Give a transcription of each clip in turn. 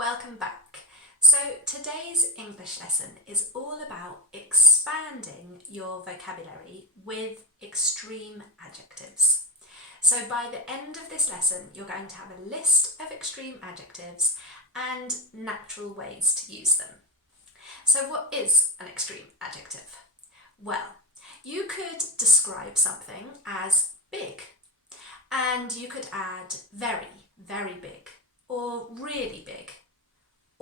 welcome back. So today's English lesson is all about expanding your vocabulary with extreme adjectives. So by the end of this lesson, you're going to have a list of extreme adjectives and natural ways to use them. So what is an extreme adjective? Well, you could describe something as big, and you could add very, very big, or really big.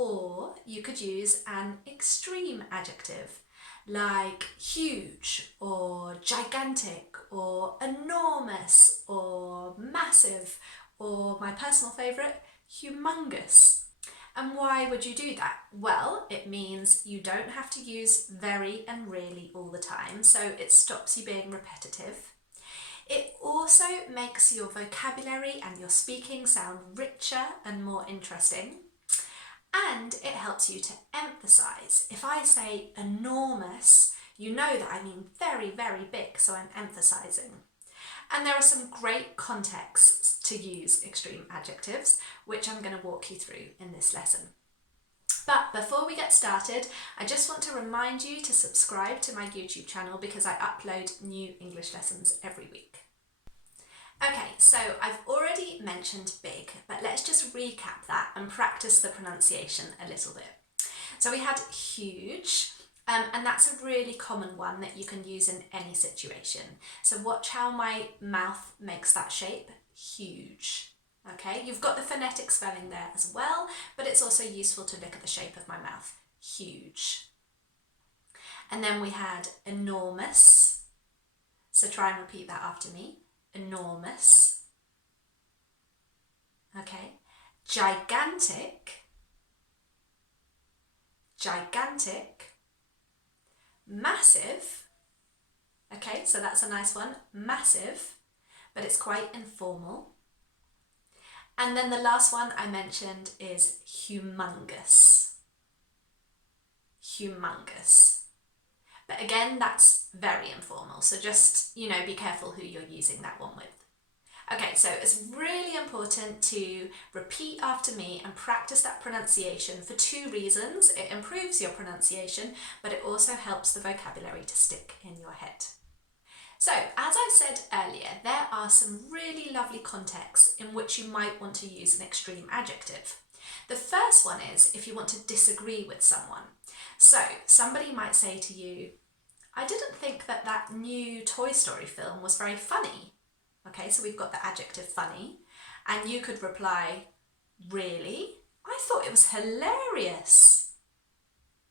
Or you could use an extreme adjective like huge or gigantic or enormous or massive or my personal favourite, humongous. And why would you do that? Well, it means you don't have to use very and really all the time, so it stops you being repetitive. It also makes your vocabulary and your speaking sound richer and more interesting. And it helps you to emphasise. If I say enormous, you know that I mean very, very big, so I'm emphasising. And there are some great contexts to use extreme adjectives, which I'm going to walk you through in this lesson. But before we get started, I just want to remind you to subscribe to my YouTube channel because I upload new English lessons every week. Okay, so I've already mentioned big, but let's just recap that and practice the pronunciation a little bit. So we had huge, and that's a really common one that you can use in any situation. So watch how my mouth makes that shape, huge. Okay, you've got the phonetic spelling there as well, but it's also useful to look at the shape of my mouth, huge. And then we had enormous, so try and repeat that after me. Enormous. Okay. Gigantic. Gigantic. Massive. Okay, so that's a nice one. Massive, but it's quite informal. And then the last one I mentioned is humongous. Humongous. But again, that's very informal, so just, be careful who you're using that one with. Okay, so it's really important to repeat after me and practice that pronunciation for two reasons. It improves your pronunciation, but it also helps the vocabulary to stick in your head. So, as I said earlier, there are some really lovely contexts in which you might want to use an extreme adjective. The first one is if you want to disagree with someone. So, somebody might say to you, I didn't think that new Toy Story film was very funny. Okay, so we've got the adjective funny. And you could reply, really? I thought it was hilarious.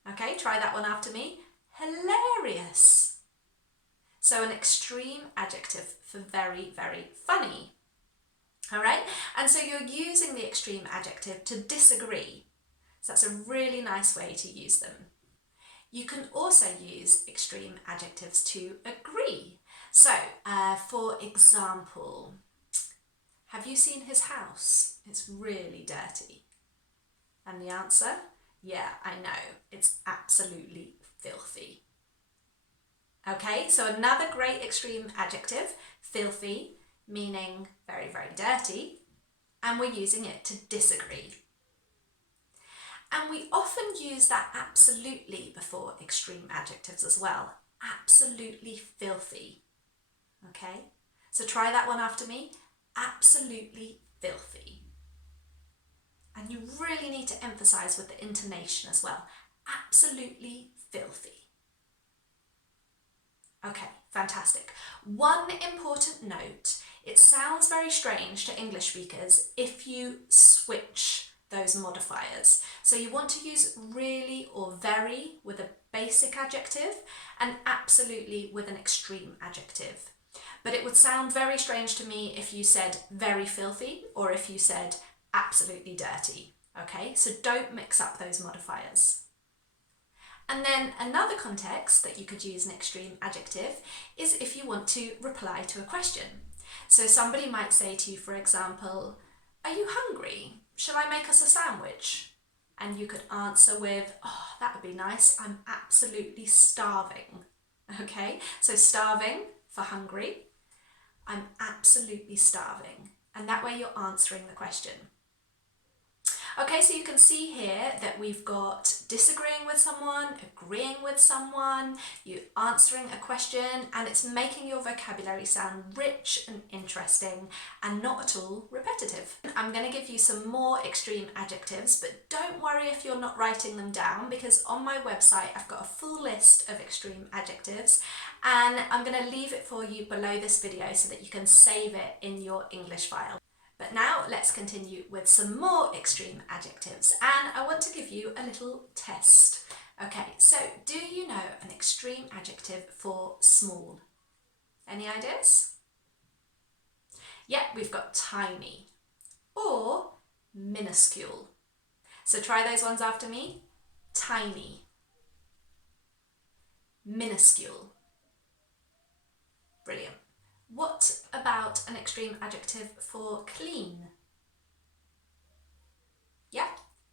Okay, try that one after me. Hilarious. So an extreme adjective for very, very funny. All right, and so you're using the extreme adjective to disagree. So that's a really nice way to use them. You can also use extreme adjectives to agree. So, for example, have you seen his house? It's really dirty. And the answer? Yeah, I know, it's absolutely filthy. Okay, so another great extreme adjective, filthy, meaning very, very dirty, and we're using it to disagree. And we often use that absolutely before extreme adjectives as well. Absolutely filthy. Okay, so try that one after me. Absolutely filthy. And you really need to emphasize with the intonation as well. Absolutely filthy. Okay, fantastic. One important note, it sounds very strange to English speakers if you switch those modifiers. So you want to use really or very with a basic adjective and absolutely with an extreme adjective. But it would sound very strange to me if you said very filthy or if you said absolutely dirty. Okay, so don't mix up those modifiers. And then another context that you could use an extreme adjective is if you want to reply to a question. So somebody might say to you, for example, are you hungry? Shall I make us a sandwich? And you could answer with, oh, that would be nice. I'm absolutely starving. Okay, so starving for hungry. I'm absolutely starving. And that way you're answering the question. Okay, so you can see here that we've got disagreeing with someone, agreeing with someone, you answering a question, and it's making your vocabulary sound rich and interesting and not at all repetitive. I'm going to give you some more extreme adjectives, but don't worry if you're not writing them down, because on my website I've got a full list of extreme adjectives, and I'm going to leave it for you below this video so that you can save it in your English file. But now let's continue with some more extreme adjectives, and I want to give you a little test. Okay, so do you know an extreme adjective for small? Any ideas? Yeah, we've got tiny or minuscule. So try those ones after me. Tiny, minuscule. Brilliant. What about an extreme adjective for clean? Yeah,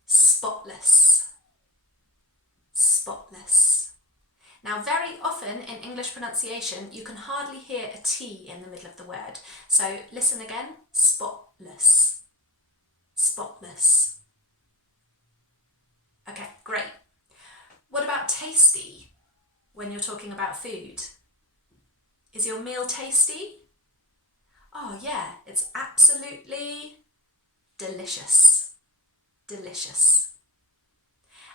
spotless. Spotless. Now, very often in English pronunciation, you can hardly hear a T in the middle of the word. So listen again, spotless. Spotless. Okay, great. What about tasty when you're talking about food? Is your meal tasty? Oh yeah, it's absolutely delicious. Delicious.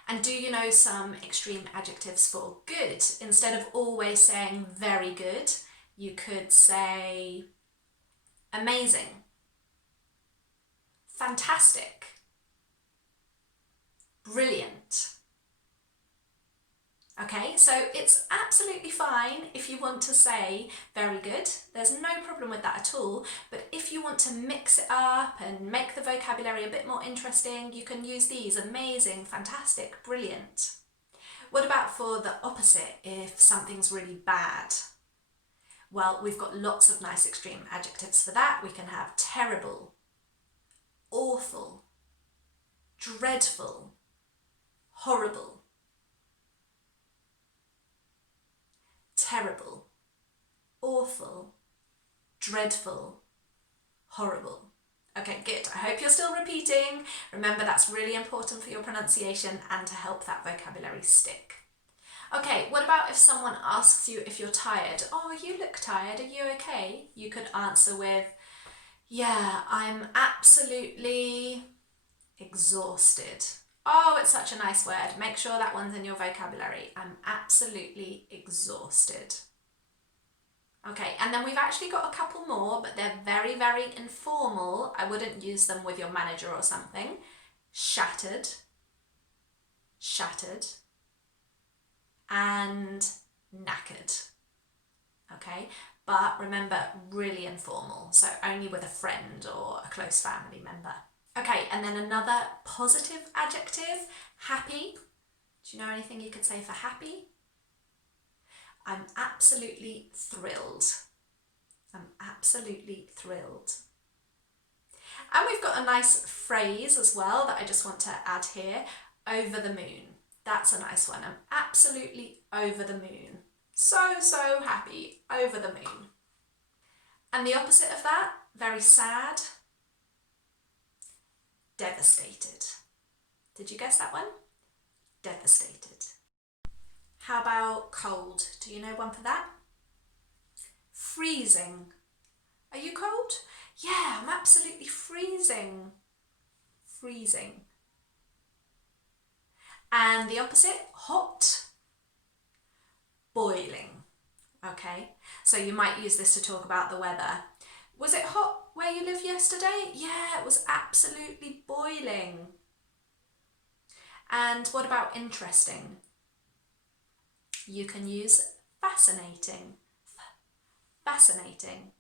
And do you know some extreme adjectives for good? Instead of always saying very good, you could say amazing, fantastic, brilliant. Okay, so it's absolutely fine if you want to say very good. There's no problem with that at all. But if you want to mix it up and make the vocabulary a bit more interesting, you can use these: amazing, fantastic, brilliant. What about for the opposite, if something's really bad? Well, we've got lots of nice extreme adjectives for that. We can have terrible, awful, dreadful, horrible. Terrible, awful, dreadful, horrible. Okay, good. I hope you're still repeating. Remember, that's really important for your pronunciation and to help that vocabulary stick. Okay, what about if someone asks you if you're tired? Oh, you look tired. Are you okay? You could answer with, yeah, I'm absolutely exhausted. Oh, it's such a nice word. Make sure that one's in your vocabulary. I'm absolutely exhausted. Okay, and then we've actually got a couple more, but they're very, very informal. I wouldn't use them with your manager or something. Shattered, shattered, and knackered. Okay, but remember, really informal, so only with a friend or a close family member. Okay, and then another positive adjective, happy. Do you know anything you could say for happy? I'm absolutely thrilled. I'm absolutely thrilled. And we've got a nice phrase as well that I just want to add here, over the moon. That's a nice one. I'm absolutely over the moon. So, so happy, over the moon. And the opposite of that, very sad. Devastated. Did you guess that one? Devastated. How about cold? Do you know one for that? Freezing. Are you cold? Yeah, I'm absolutely freezing. Freezing. And the opposite, hot. Boiling. Okay, so you might use this to talk about the weather. Was it hot where you lived yesterday? Yeah, it was absolutely boiling. And what about interesting? You can use fascinating. Fascinating.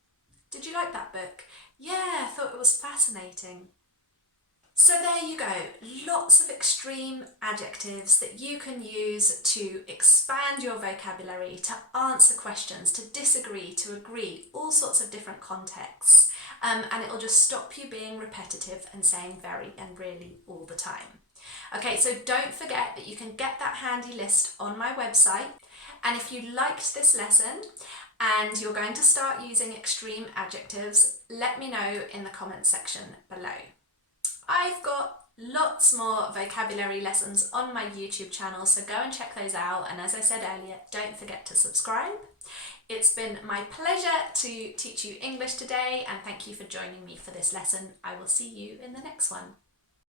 Did you like that book? Yeah, I thought it was fascinating. So there you go, lots of extreme adjectives that you can use to expand your vocabulary, to answer questions, to disagree, to agree, all sorts of different contexts. And it'll just stop you being repetitive and saying very and really all the time. Okay, so don't forget that you can get that handy list on my website. And if you liked this lesson and you're going to start using extreme adjectives, let me know in the comments section below. I've got lots more vocabulary lessons on my YouTube channel, so go and check those out. And as I said earlier, don't forget to subscribe. It's been my pleasure to teach you English today, and thank you for joining me for this lesson. I will see you in the next one.